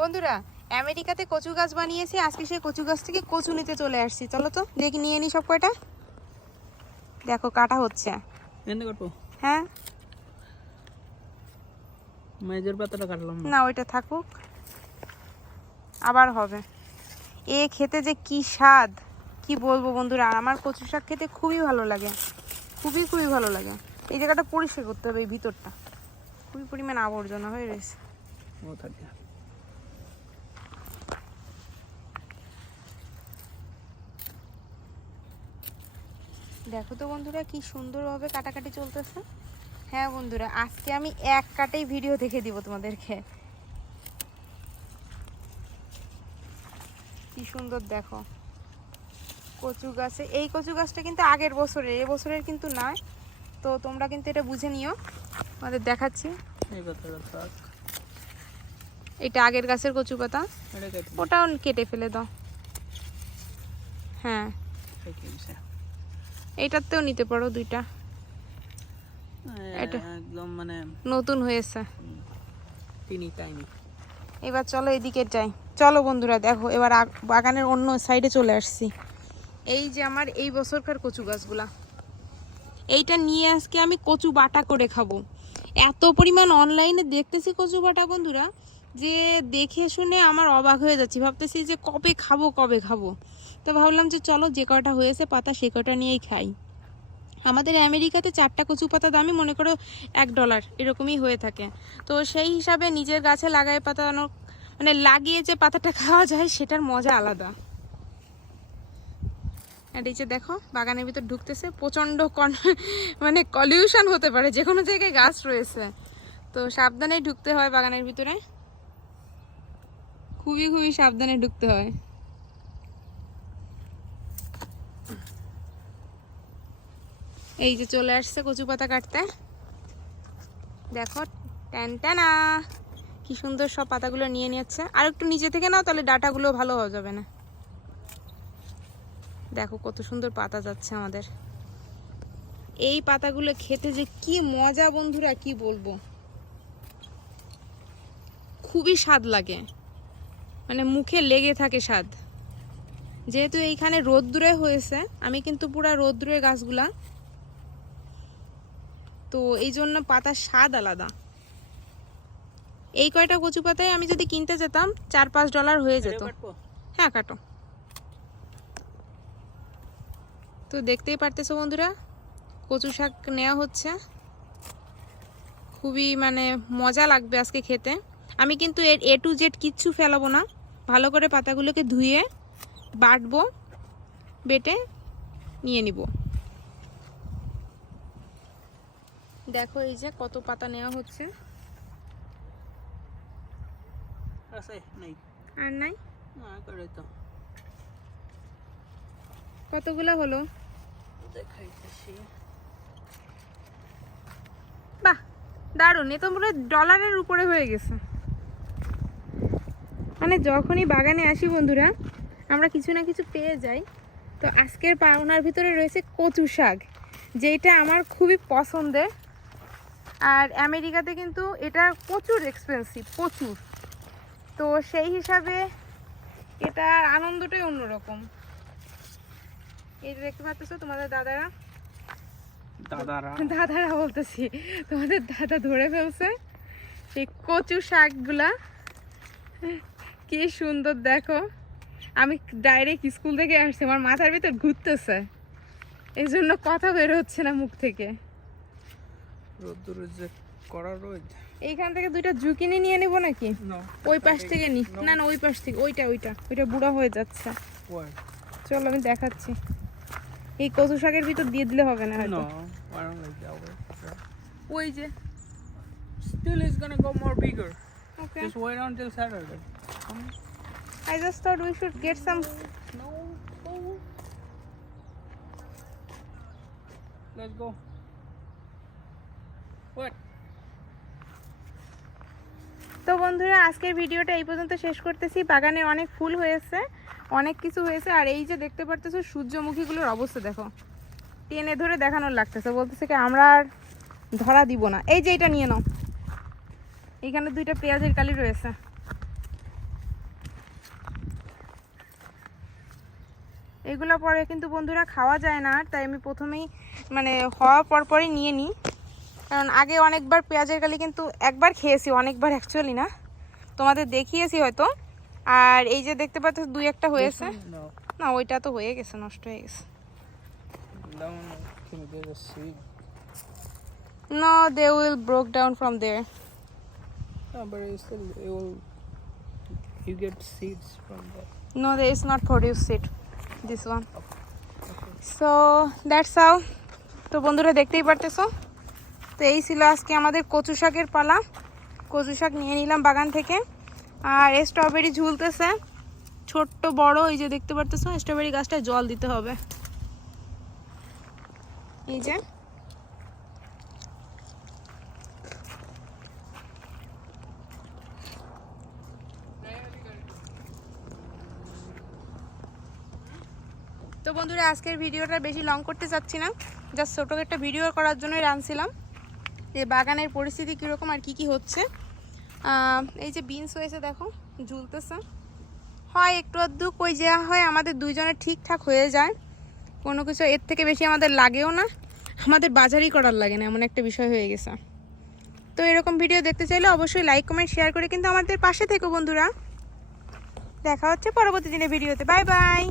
বন্ধুরা আমেরিকাতে কচু গাছ বানিয়েছি আজকে সেই কচু গাছ থেকে কচু নিতে চলে আসছি। চলো তো দেখি নিয়ে নি সব কয়টা। দেখো কাটা হচ্ছে। হ্যাঁ? মেজর পাতাটা কাটলাম। না ওইটা থাকুক। আবার হবে। এ খেতে যে কি স্বাদ কি বলব বন্ধুরা আর আমার কচু শাক খেতে খুবই ভালো লাগে। খুবই খুবই ভালো লাগে। এই জায়গাটা পরিষ্কার করতে হবে এই ভিতরটা। খুবই পরিমাণ আবর্জনা হয়ে রয়েছে। ও থাকে। দেখো তো বন্ধুরা কি সুন্দরভাবে কাটাকাটি চলতেছে। হ্যাঁ বন্ধুরা আজকে আমি এক কাটেই ভিডিও দেখে দিব তোমাদেরকে। কি সুন্দর দেখো। কচু গাছে এই কচু গাছটা কিন্তু আগের বছরের এ বছরের কিন্তু না। তো তোমরা কিন্তু এটা বুঝে নিও। আমাদের দেখাচ্ছি। এটা আগের গাছের কচু পাতা। ওটাও কেটে ফেলে দাও। হ্যাঁ। এইটাতেও নিতে পারো দুইটা। এটা। একদম মানে নতুন হয়েছে। টিনি টাইনি এবার চলো এদিকে যাই। চলো বন্ধুরা দেখো এবার বাগানের অন্য সাইডে চলে আসছি। এই যে আমার এই বছরকার কচু গাছগুলা। এইটা নিয়ে আজকে আমি কচু বাটা করে খাব। এত পরিমাণ অনলাইনে দেখতেছি কচু বাটা বন্ধুরা। যে দেখে শুনে আমার অবাক হয়ে যাচ্ছি। ভাবতেছি যে কবে খাব কবে খাব। তো ভাবলাম যে চলো যে কটা হয়েছে পাতা সে কটা নিয়েই খাই। আমাদের আমেরিকাতে চারটা কচু পাতা দামই মনে করো এক ডলার, এরকমই হয়ে থাকে। তো সেই হিসাবে নিজের গাছে লাগায় পাতানো মানে লাগিয়ে যে পাতাটা খাওয়া যায়, সেটার মজা আলাদা। আর এই যে দেখো, বাগানের ভিতর ঢুকতেছে, প্রচণ্ড কন মানে কলিউশন হতে পারে যে কোনো জায়গায় গাছ রয়েছে। তো সাবধানে ঢুকতে হয় বাগানের ভিতরে। খুবই খুবই সাবধানে ঢুকতে হয়। এই যে চলে আসছে কচু পাতা কাটতে। দেখো, ট্যান ট্যানা। কি সুন্দর সব পাতাগুলো নিয়ে নিচ্ছে আর একটু নিচে থেকে নাও, তাহলে ডাটাগুলো ভালো হয়ে যাবে না। দেখো, কত সুন্দর পাতা যাচ্ছে আমাদের। এই পাতাগুলো খেতে যে কি মজা বন্ধুরা, কি বলব? খুবই স্বাদ লাগে। মানে মুখে লেগে থাকে স্বাদ। যেহেতু এইখানে রোদ্দুরে হয়েছে আমি কিন্তু পুরা রোদ্দুরে গাছগুলা। তো এই জন্য পাতার স্বাদ আলাদা। এই কয়টা কচু পাতায় আমি যদি কিনতে যেতাম চার পাঁচ ডলার হয়ে যেত। হ্যাঁ কাটো। তো দেখতেই পারতেছো বন্ধুরা কচু শাক নেওয়া হচ্ছে। খুবই মানে মজা লাগবে আজকে খেতে। আমি কিন্তু এর এ টু জেড কিচ্ছু ফেলাবো না। ভালো করে পাতাগুলোকে ধুয়ে বাটবো বেটে নিয়ে নিব। দেখো এই যে কত পাতা নেওয়া হচ্ছে। আর নাই? তো। কতগুলা হলো? বাহ দারুণ। এ তো মনে ডলারের উপরে হয়ে গেছে। মানে যখনই বাগানে আসি বন্ধুরা আমরা কিছু না কিছু পেয়ে যাই। তো আজকের পাওনার ভিতরে রয়েছে কচু শাক যেটা আমার খুবই পছন্দের। আর আমেরিকাতে কিন্তু এটা প্রচুর এক্সপেন্সিভ প্রচুর। তো সেই হিসাবে এটার আনন্দটাই অন্যরকম। এই যে দেখতে পাচ্ছ তোমাদের দাদারা? দাদারা। দাদারা বলতেছি তোমাদের দাদা ধরে ফেলছে। সেই কচু শাকগুলা। কি সুন্দর দেখো। আমি ডাইরেক্ট স্কুল থেকে আসছি আমার মাথার ভিতর ঘুরতেছে। এই জন্য কথা বের হচ্ছে না মুখ থেকে। রোদ্দুর যে করা রোদ। এইখান থেকে দুইটা ঝুঁকিনি নিয়ে নিব নাকি? ওই পাশ থেকে নি। না। না ওই পাশ থেকে ওইটা ওইটা ওইটা বুড়া হয়ে যাচ্ছে। চলো আমি দেখাচ্ছি। এই কচু শাকের ভিতর দিয়ে দিলে হবে না হয়তো. ওই যে। Still, it's gonna go more bigger. Okay Just wait until Saturday. I just thought we should get some No. no. Let's go. What? তো বন্ধুরা আজকের ভিডিওটা এই পর্যন্ত শেষ করতেছি বাগানে অনেক ফুল হয়েছে অনেক কিছু হয়েছে আর এই যে দেখতে পারতেছো সূর্যমুখীগুলোর অবস্থা দেখো টেনে ধরে দেখানোর লাগতেছে বলতেছে কি আমরা আর ধরা দিব না এই যে এটা নিয়ে নাও এখানে দুইটা পেঁয়াজের কালি রয়েছে এগুলো পরে কিন্তু বন্ধুরা খাওয়া যায় না তাই আমি প্রথমেই মানে হওয়ার পর পরই নিয়ে নিই কারণ আগে অনেকবার পেঁয়াজের কালি কিন্তু একবার খেয়েছি অনেকবার অ্যাকচুয়ালি না তোমাদের দেখিয়েছি হয়তো আর এই যে দেখতে পাচ্ছ দুই একটা হয়েছে না ওইটা তো হয়ে গেছে নষ্ট হয়ে গেছে seed. No, they will broke down from there. No, but it's still, it will, you get seeds from that. No, there is not produce it. This one so that's how. তো বন্ধুরা দেখতেই পারতেছো? তো এই ছিল আজকে আমাদের কচু শাকের পালা। কচু শাক নিয়ে নিলাম বাগান থেকে। আর স্ট্রবেরি ঝুলতেছে। ছোট্ট, বড়, এই যে দেখতে পারতেছো স্ট্রবেরি গাছটা জল দিতে হবে। এই যে। তো বন্ধুরা, আজকের ভিডিওটা বেশি লং করতে চাচ্ছি না। জাস্ট ছোটো একটা ভিডিও করার জন্যই রানছিলাম যে বাগানের পরিস্থিতি কীরকম আর কি কি হচ্ছে। এই যে বিনস হয়েছে, দেখো, ঝুলতেছে। হয় একটু আধটু কই যা হয়, আমাদের দুইজনের ঠিকঠাক হয়ে যায়। কোনো কিছু এর থেকে বেশি আমাদের লাগেও না। আমাদের বাজারই করার লাগে না, এমন একটা বিষয় হয়ে গেছে। তো এরকম ভিডিও দেখতে চাইলে অবশ্যই লাইক কমেন্ট শেয়ার করে কিন্তু আমাদের পাশে থেকো বন্ধুরা। দেখা হচ্ছে পরবর্তী দিনে ভিডিওতে বাই বাই